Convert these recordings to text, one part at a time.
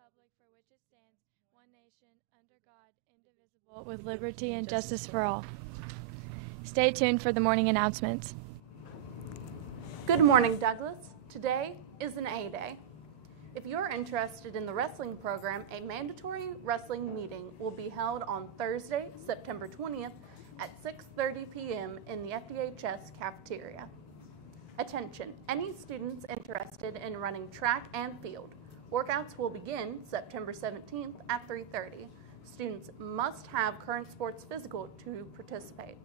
republic for which it stands, one nation, under God, indivisible, with liberty and justice for all. Stay tuned for the morning announcements. Good morning, Douglas. Today is an A Day. If you're interested in the wrestling program, a mandatory wrestling meeting will be held on Thursday, September 20th at 6:30 p.m. in the FDHS cafeteria. Attention, any students interested in running track and field. Workouts will begin September 17th at 3:30. Students must have current sports physical to participate.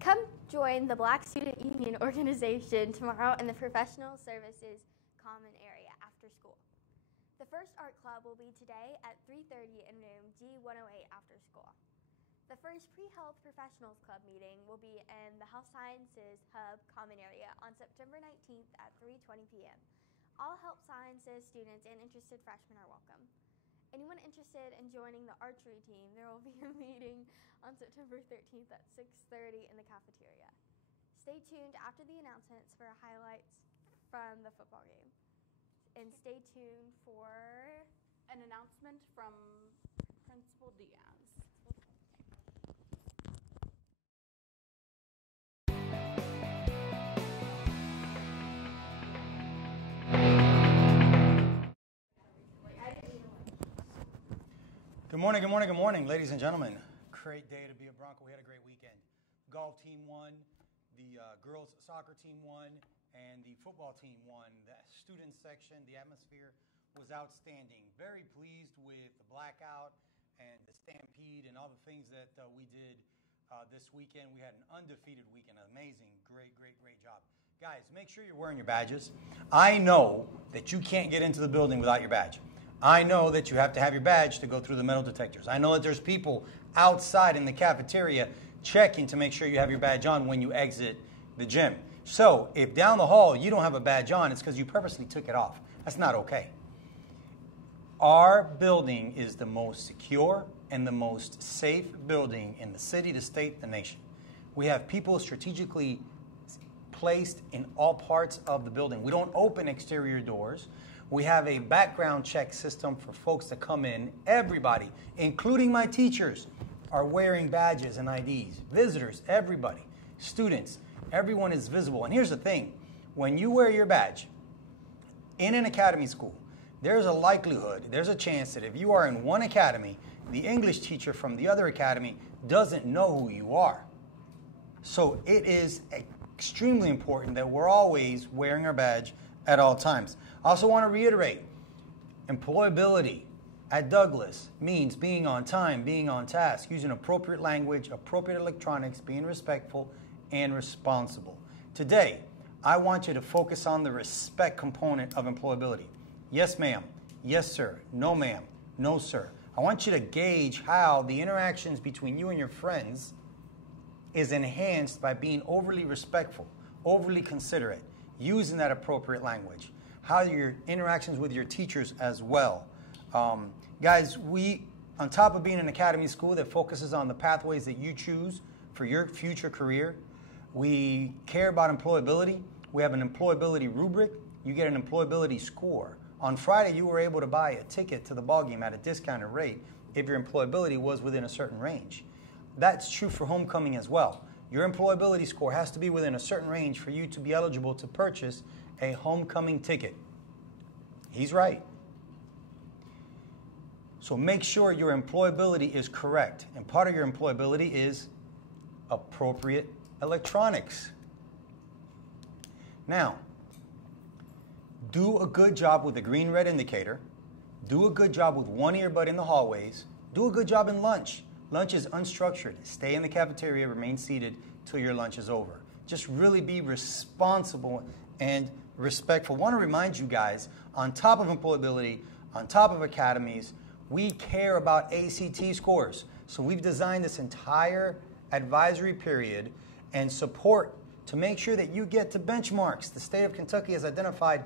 Come join the Black Student Union organization tomorrow in the Professional Services Common Area after school. The first art club will be today at 3:30 in room G108 after school. The first pre-health professionals club meeting will be in the Health Sciences Hub Common Area on September 19th at 3:20 p.m. All Health Sciences students and interested freshmen are welcome. Anyone interested in joining the archery team, there will be a meeting on September 13th at 6:30 in the cafeteria. Stay tuned after the announcements for highlights from the football game. And stay tuned for An announcement from Principal Diaz. Good morning, good morning, good morning, ladies and gentlemen. Great day to be a Bronco. We had a great weekend. Golf team won, the girls soccer team won, and the football team won. The student section, the atmosphere was outstanding. Very pleased with the blackout and the stampede and all the things that we did this weekend. We had an undefeated weekend. Amazing, great job. Guys, make sure you're wearing your badges. I know that you can't get into the building without your badge. I know that you have to have your badge to go through the metal detectors. I know that there's people outside in the cafeteria checking to make sure you have your badge on when you exit the gym. So if down the hall you don't have a badge on, it's because you purposely took it off. That's not okay. Our building is the most secure and the most safe building in the city, the state, the nation. We have people strategically placed in all parts of the building. We don't open exterior doors. We have a background check system for folks that come in. Everybody, including my teachers, are wearing badges and IDs. Visitors, everybody, students, everyone is visible. And here's the thing. When you wear your badge in an academy school, there's a likelihood, there's a chance that if you are in one academy, the English teacher from the other academy doesn't know who you are. So it is extremely important that we're always wearing our badge at all times. I also want to reiterate, employability at Douglas means being on time, being on task, using appropriate language, appropriate electronics, being respectful and responsible. Today, I want you to focus on the respect component of employability. Yes, ma'am. Yes, sir. No, ma'am. No, sir. I want you to gauge how the interactions between you and your friends is enhanced by being overly respectful, overly considerate, using that appropriate language. How your interactions with your teachers as well. Guys, on top of being an academy school that focuses on the pathways that you choose for your future career, we care about employability. We have an employability rubric. You get an employability score. On Friday, you were able to buy a ticket to the ballgame at a discounted rate if your employability was within a certain range. That's true for homecoming as well. Your employability score has to be within a certain range for you to be eligible to purchase a homecoming ticket. He's right. So make sure your employability is correct. And part of your employability is appropriate electronics. Now, do a good job with the green-red indicator. Do a good job with one earbud in the hallways. Do a good job in lunch. Lunch is unstructured. Stay in the cafeteria, remain seated till your lunch is over. Just really be responsible and respectful. I want to remind you guys, on top of employability, on top of academies, we care about ACT scores. So we've designed this entire advisory period and support to make sure that you get to benchmarks. The state of Kentucky has identified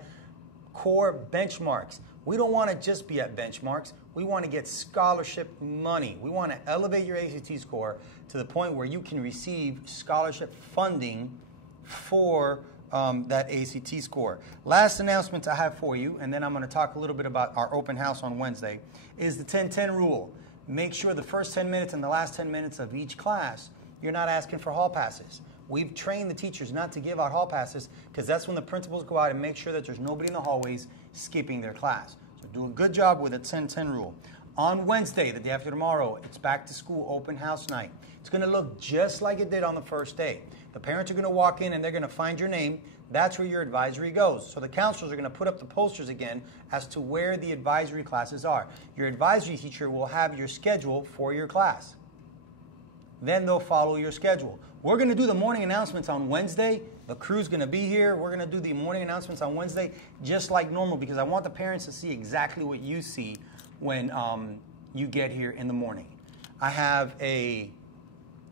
core benchmarks. We don't want to just be at benchmarks. We want to get scholarship money. We want to elevate your ACT score to the point where you can receive scholarship funding for that ACT score. Last announcement I have for you, and then I'm going to talk a little bit about our open house on Wednesday, is the 10-10 rule. Make sure the first 10 minutes and the last 10 minutes of each class, you're not asking for hall passes. We've trained the teachers not to give out hall passes because that's when the principals go out and make sure that there's nobody in the hallways skipping their class. So do a good job with the 10-10 rule. On Wednesday, the day after tomorrow, it's back to school open house night. It's going to look just like it did on the first day. The parents are going to walk in and they're going to find your name. That's where your advisory goes. So the counselors are going to put up the posters again as to where the advisory classes are. Your advisory teacher will have your schedule for your class. Then they'll follow your schedule. We're going to do the morning announcements on Wednesday. The crew's going to be here. We're going to do the morning announcements on Wednesday just like normal because I want the parents to see exactly what you see when you get here in the morning. I have a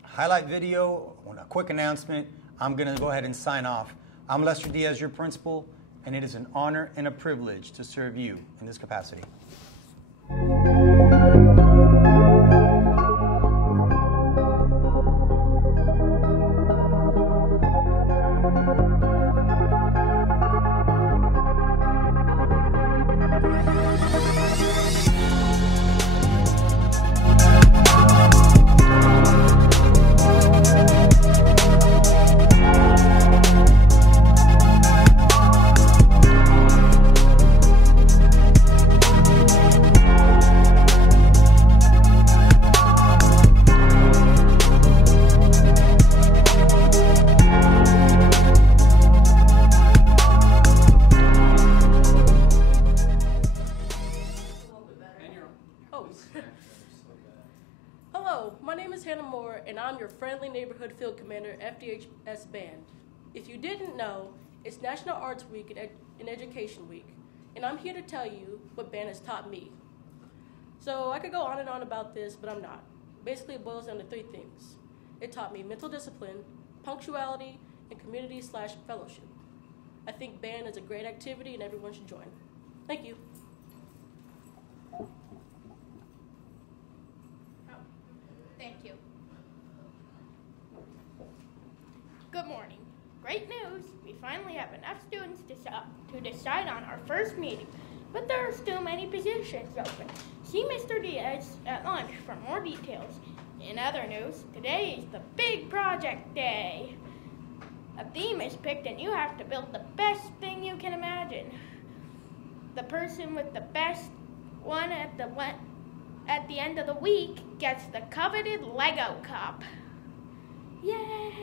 highlight video, a quick announcement. I'm going to go ahead and sign off. I'm Lester Diaz, your principal, and it is an honor and a privilege to serve you in this capacity. Hello, my name is Hannah Moore, and I'm your friendly neighborhood field commander, FDHS Band. If you didn't know, it's National Arts Week and Education Week, and I'm here to tell you what band has taught me. So I could go on and on about this, but I'm not. Basically, it boils down to three things. It taught me mental discipline, punctuality, and community/fellowship. I think band is a great activity and everyone should join. Thank you. Thank you. Good morning. Great news. We finally have enough students to decide on our first meeting, but there are still many positions open. See Mr. Diaz at lunch for more details. In other news, today is the big project day. A theme is picked and you have to build the best thing you can imagine. The person with the best one at the end of the week gets the coveted Lego cup. Yay!